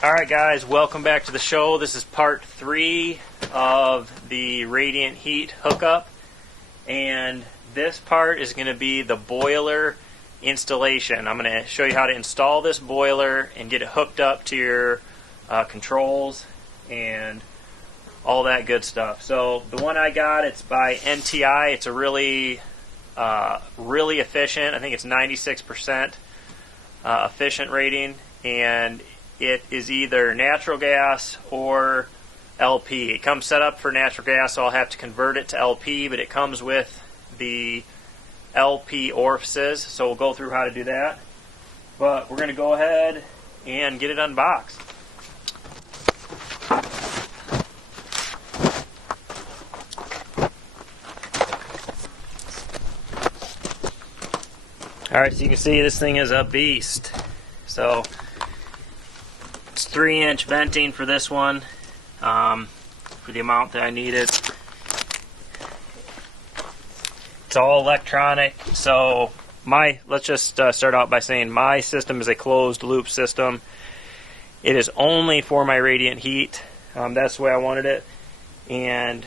Alright guys, welcome back to the show. This is part 3 of the radiant heat hookup, and this part is going to be the boiler installation. I'm going to show you how to install this boiler and get it hooked up to your controls and all that good stuff. So the one I got, it's by NTI. It's a really efficient. I think it's 96% efficient rating, and it is either natural gas or LP. It comes set up for natural gas, so I'll have to convert it to LP, but it comes with the LP orifices, so we'll go through how to do that. But we're going to go ahead and get it unboxed. Alright, so you can see this thing is a beast. So it's 3-inch venting for this one, for the amount that I needed. It's all electronic, so let's just start out by saying my system is a closed loop system. It is only for my radiant heat. That's the way I wanted it. And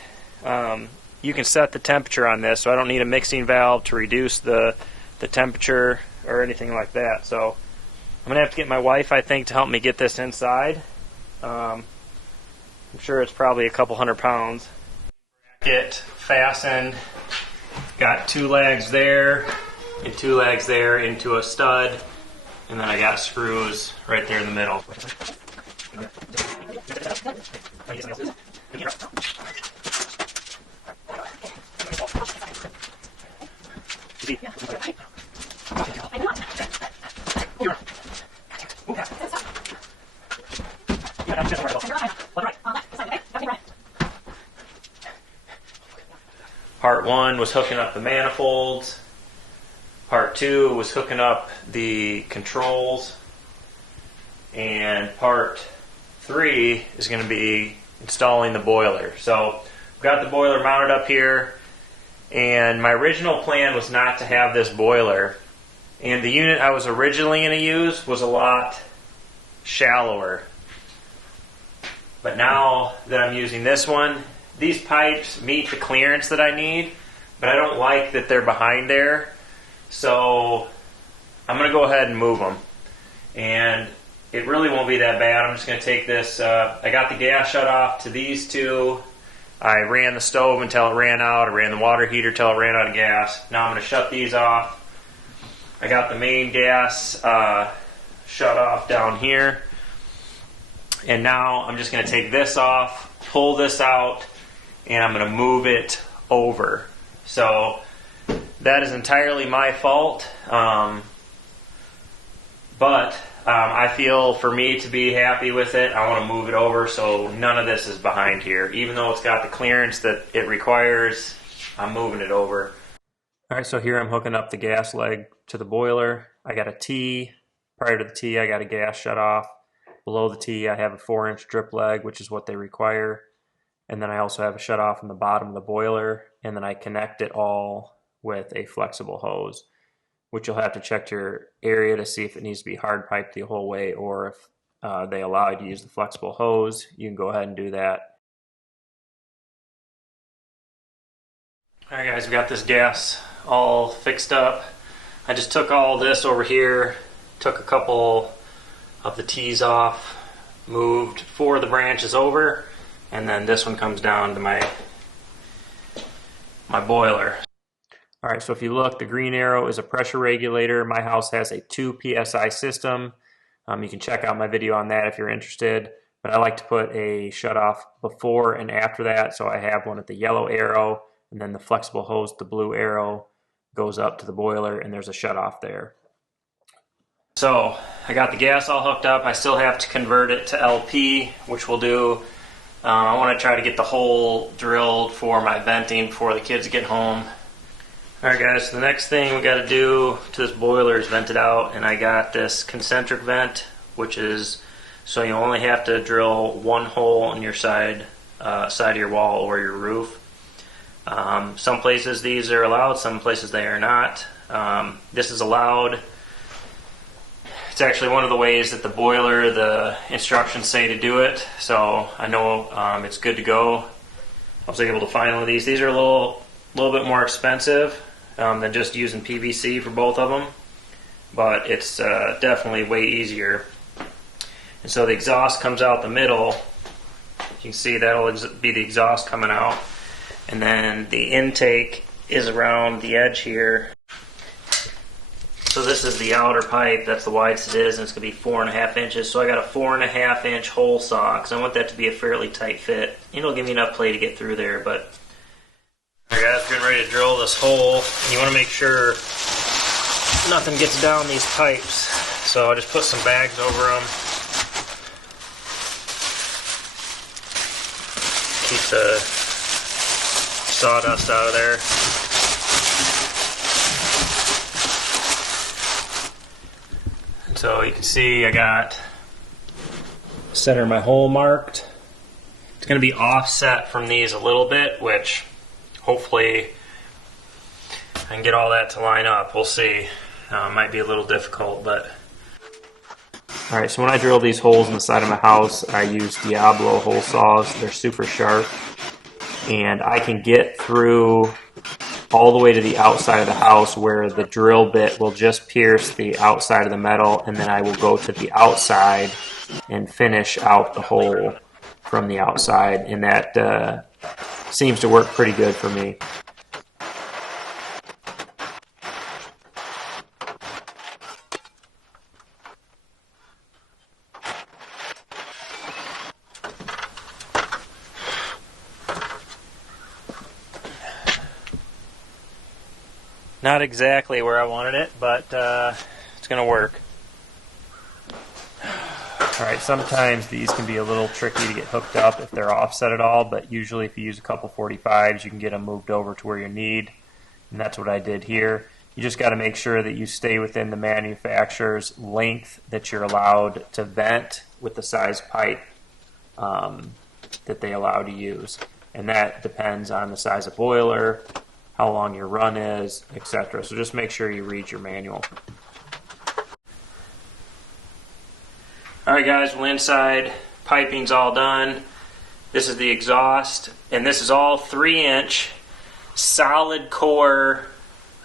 you can set the temperature on this, so I don't need a mixing valve to reduce the temperature or anything like that. So I'm going to have to get my wife, I think, to help me get this inside. I'm sure it's probably a couple hundred pounds. Bracket fastened. Got 2 legs there and 2 legs there into a stud. And then I got screws right there in the middle. Part 1 was hooking up the manifolds. Part 2 was hooking up the controls. And part 3 is going to be installing the boiler. So we've got the boiler mounted up here. And my original plan was not to have this boiler. And the unit I was originally going to use was a lot shallower. But now that I'm using this one, these pipes meet the clearance that I need, but I don't like that they're behind there. So I'm going to go ahead and move them. And it really won't be that bad. I'm just going to take this. I got the gas shut off to these 2. I ran the stove until it ran out. I ran the water heater until it ran out of gas. Now I'm going to shut these off. I got the main gas shut off down here. And now I'm just going to take this off, pull this out, and I'm going to move it over. So that is entirely my fault. But I feel for me to be happy with it, I want to move it over so none of this is behind here. Even though it's got the clearance that it requires, I'm moving it over. Alright, so here I'm hooking up the gas leg to the boiler. I got a T. Prior to the T, I got a gas shut off. Below the T, I have a 4-inch drip leg, which is what they require. And then I also have a shut off in the bottom of the boiler. And then I connect it all with a flexible hose, which you'll have to check your area to see if it needs to be hard piped the whole way, or if they allow you to use the flexible hose, you can go ahead and do that. Alright guys, we got this gas all fixed up. I just took all this over here, took a couple of the T's off, moved 4 of the branches over, and then this one comes down to my boiler. Alright, so if you look, the green arrow is a pressure regulator. My house has a 2 PSI system. You can check out my video on that if you're interested. But I like to put a shutoff before and after that. So I have one at the yellow arrow, and then the flexible hose, the blue arrow, goes up to the boiler, and there's a shutoff there. So I got the gas all hooked up. I still have to convert it to LP, which we'll do. I want to try to get the hole drilled for my venting before the kids get home. Alright guys, so the next thing we got to do to this boiler is vent it out, and I got this concentric vent, which is so you only have to drill 1 hole on your side of your wall or your roof. Some places these are allowed, some places they are not. This is allowed. It's actually one of the ways that the boiler, the instructions say to do it, so I know it's good to go. I was able to find one of these. These are a little bit more expensive than just using PVC for both of them, but it's definitely way easier. And so the exhaust comes out the middle. You can see that'll be the exhaust coming out, and then the intake is around the edge here. So this is the outer pipe, that's the widest it is, and it's going to be 4.5 inches. So I got a 4.5 inch hole saw, because I want that to be a fairly tight fit. It'll give me enough play to get through there, but... Alright guys, we're getting ready to drill this hole. You want to make sure nothing gets down these pipes. So I'll just put some bags over them. Keep the sawdust out of there. So you can see I got center of my hole marked. It's going to be offset from these a little bit, which hopefully I can get all that to line up. We'll see. It might be a little difficult, but... Alright, so when I drill these holes in the side of my house, I use Diablo hole saws. They're super sharp, and I can get through all the way to the outside of the house where the drill bit will just pierce the outside of the metal, and then I will go to the outside and finish out the hole from the outside, and that seems to work pretty good for me. Not exactly where I wanted it, but it's going to work. Alright, sometimes these can be a little tricky to get hooked up if they're offset at all, but usually if you use a couple 45s, you can get them moved over to where you need, and that's what I did here. You just got to make sure that you stay within the manufacturer's length that you're allowed to vent with the size pipe that they allow to use, and that depends on the size of boiler, how long your run is, etc. So just make sure you read your manual. Alright guys, well, inside piping's all done. This is the exhaust, and this is all 3-inch solid core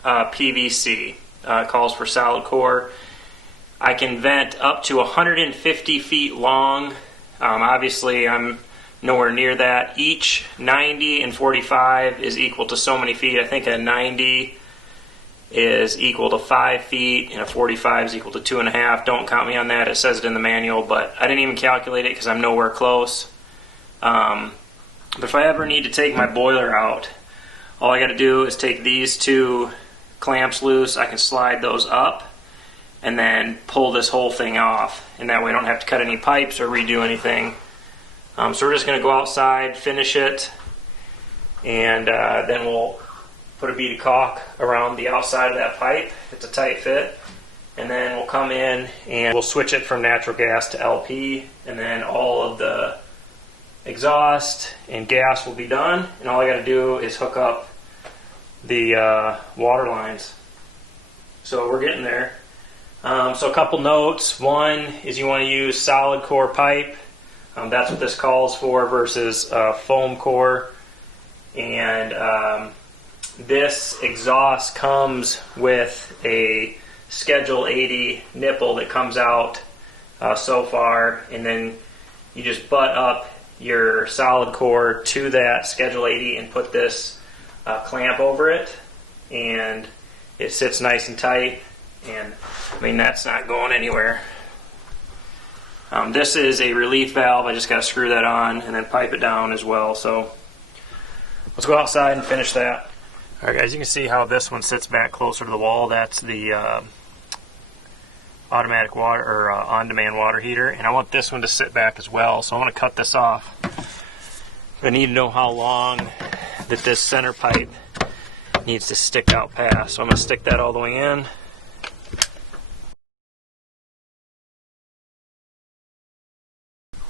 PVC. It calls for solid core. I can vent up to 150 feet long. Obviously I'm nowhere near that. Each 90 and 45 is equal to so many feet. I think a 90 is equal to 5 feet and a 45 is equal to 2.5. Don't count me on that. It says it in the manual, but I didn't even calculate it because I'm nowhere close. But if I ever need to take my boiler out, all I got to do is take these two clamps loose. I can slide those up and then pull this whole thing off, and that way I don't have to cut any pipes or redo anything. So we're just going to go outside, finish it, and then we'll put a bead of caulk around the outside of that pipe. It's a tight fit. And then we'll come in and we'll switch it from natural gas to LP, and then all of the exhaust and gas will be done, and all I got to do is hook up the water lines. So we're getting there. So a couple notes. One is you want to use solid core pipe. That's what this calls for versus foam core. And this exhaust comes with a Schedule 80 nipple that comes out so far, and then you just butt up your solid core to that Schedule 80 and put this clamp over it, and it sits nice and tight, and I mean that's not going anywhere. This is a relief valve. I just got to screw that on and then pipe it down as well. So let's go outside and finish that. Alright guys, you can see how this one sits back closer to the wall. That's the automatic water or on-demand water heater, and I want this one to sit back as well, so I want to cut this off. I need to know how long that this center pipe needs to stick out past, so I'm going to stick that all the way in.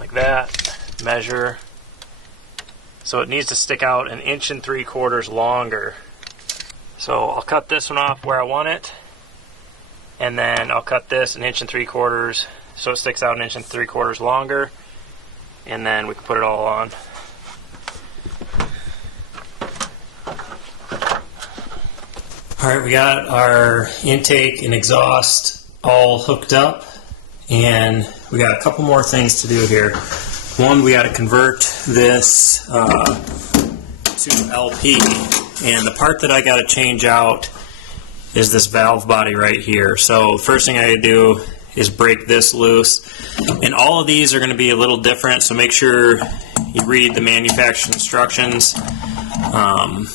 Like that. Measure. So it needs to stick out 1 3/4 inches longer. So I'll cut this one off where I want it, and then I'll cut this 1 3/4 inches so it sticks out 1 3/4 inches longer, and then we can put it all on. Alright, we got our intake and exhaust all hooked up, and we got a couple more things to do here. One, we got to convert this to LP, and the part that I got to change out is this valve body right here. So the first thing I do is break this loose, and all of these are going to be a little different, so make sure you read the manufacturer's instructions. But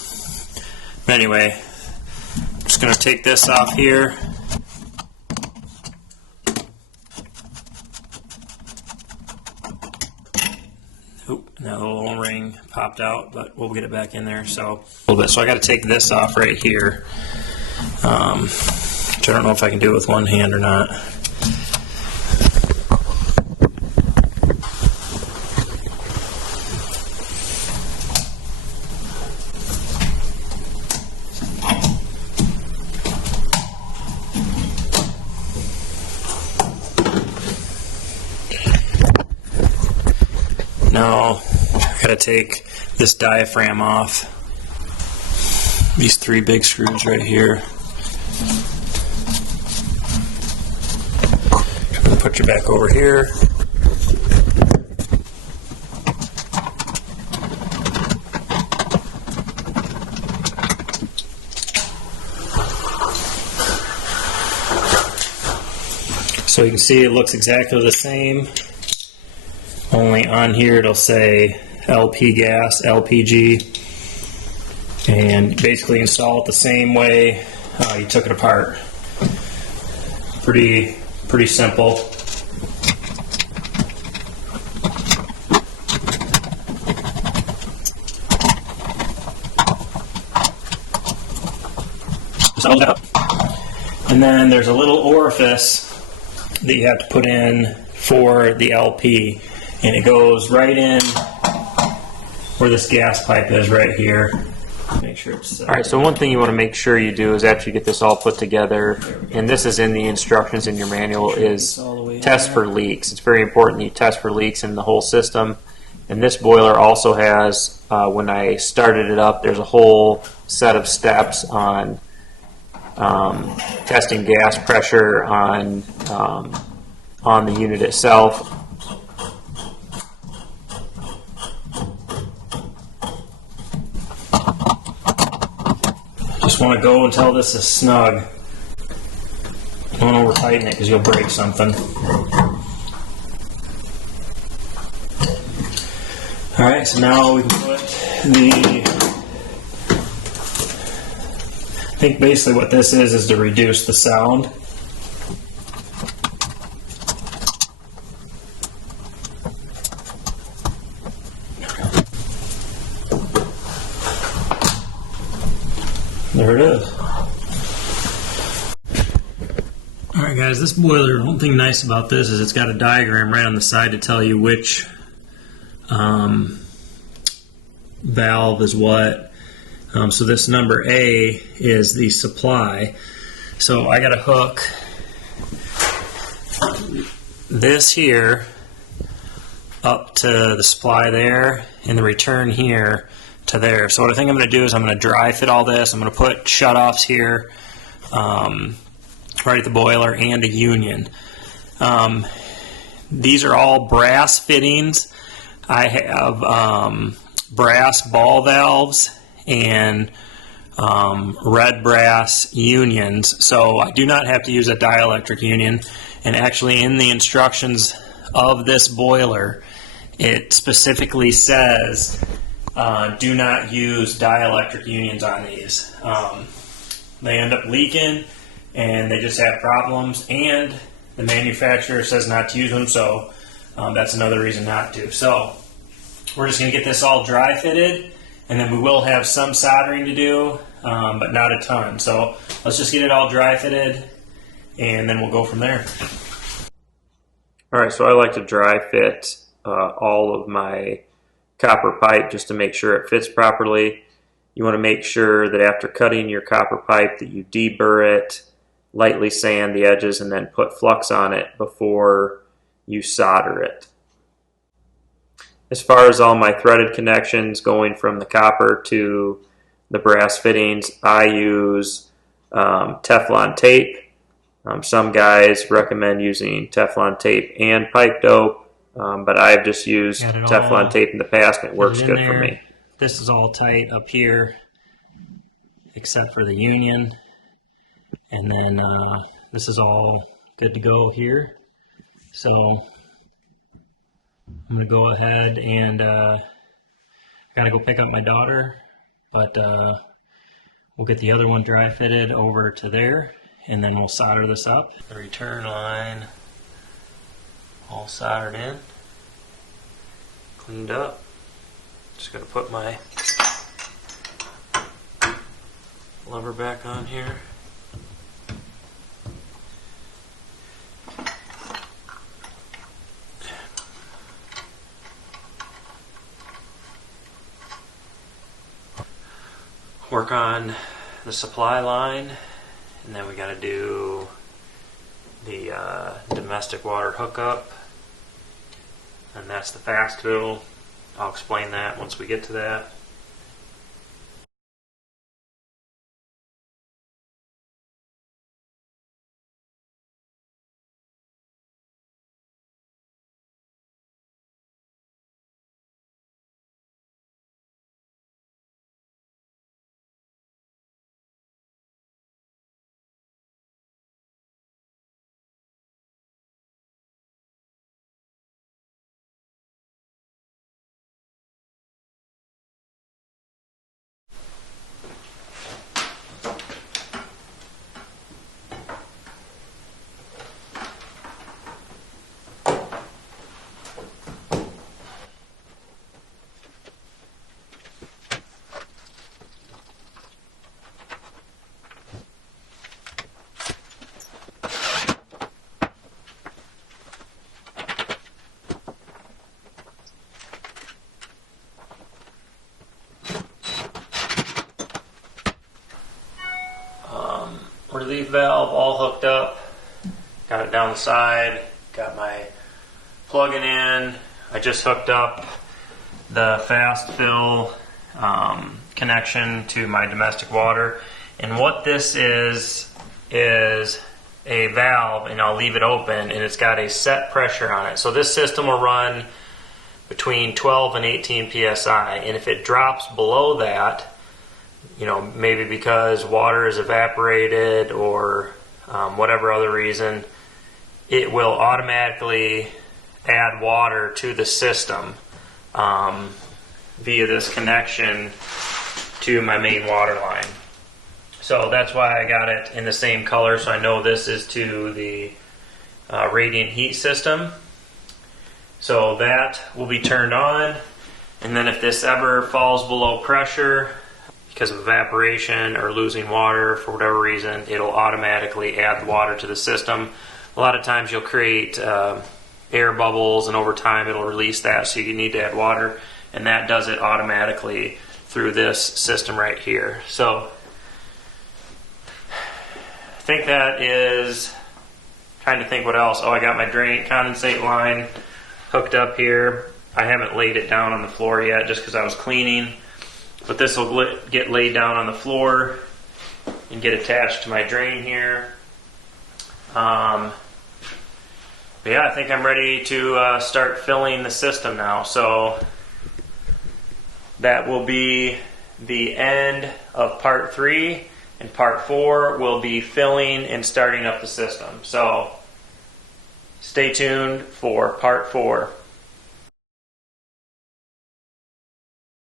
anyway, I'm just going to take this off here. That little ring popped out, but we'll get it back in there. So a little bit. So I got to take this off right here, which I don't know if I can do it with one hand or not. Now I gotta take this diaphragm off. These 3 big screws right here. I'm gonna put you back over here. So you can see it looks exactly the same. Only on here it'll say LP gas, LPG, and basically install it the same way you took it apart. Pretty simple. And then there's a little orifice that you have to put in for the LP. And it goes right in where this gas pipe is right here. Make sure it's all right. So one thing you want to make sure you do is after you get this all put together, and this is in the instructions in your manual, is test for leaks. It's very important you test for leaks in the whole system. And this boiler also has, when I started it up, there's a whole set of steps on testing gas pressure on the unit itself. Just want to go until this is snug. Don't over tighten it because you'll break something. Alright, so now we can put I think basically what this is to reduce the sound. There it is. Alright guys, this boiler, one thing nice about this is it's got a diagram right on the side to tell you which valve is what. So this number A is the supply. So I got to hook this here up to the supply there and the return here to there. So what I think I'm going to do is I'm going to dry fit all this. I'm going to put shutoffs here right at the boiler and a union. These are all brass fittings. I have brass ball valves and red brass unions, so I do not have to use a dielectric union. And actually in the instructions of this boiler it specifically says do not use dielectric unions on these. They end up leaking and they just have problems, and the manufacturer says not to use them, so that's another reason not to. So we're just going to get this all dry fitted, and then we will have some soldering to do, but not a ton. So let's just get it all dry fitted, and then we'll go from there. Alright, so I like to dry fit all of my copper pipe just to make sure it fits properly. You want to make sure that after cutting your copper pipe that you deburr it lightly sand the edges and then put flux on it before you solder it. As far as all my threaded connections going from the copper to the brass fittings, I use Teflon tape. Some guys recommend using Teflon tape and pipe dope, but I've just used Teflon tape in the past and it works good for me. This is all tight up here except for the union, and then this is all good to go here. So I'm going to go ahead and I got to go pick up my daughter, but we'll get the other one dry fitted over to there, and then we'll solder this up. The return line all soldered in, cleaned up. Just going to put my lever back on here. Work on the supply line, and then we got to do the domestic water hookup, and that's the fast fill. I'll explain that once we get to that. Relief valve all hooked up, got it down the side, got my plug-in in. I just hooked up the fast fill connection to my domestic water, and what this is a valve, and I'll leave it open, and it's got a set pressure on it. So this system will run between 12 and 18 psi, and if it drops below that, you know, maybe because water is evaporated or whatever other reason, it will automatically add water to the system via this connection to my main water line. So that's why I got it in the same color, so I know this is to the radiant heat system. So that will be turned on, and then if this ever falls below pressure because of evaporation or losing water for whatever reason, it'll automatically add water to the system. A lot of times you'll create air bubbles, and over time it'll release that, so you need to add water, and that does it automatically through this system right here. So I think that is, trying to think what else. Oh, I got my drain condensate line hooked up here. I haven't laid it down on the floor yet just because I was cleaning. But this will get laid down on the floor and get attached to my drain here. But yeah, I think I'm ready to start filling the system now. So that will be the end of part 3, and part 4 will be filling and starting up the system. So stay tuned for part 4.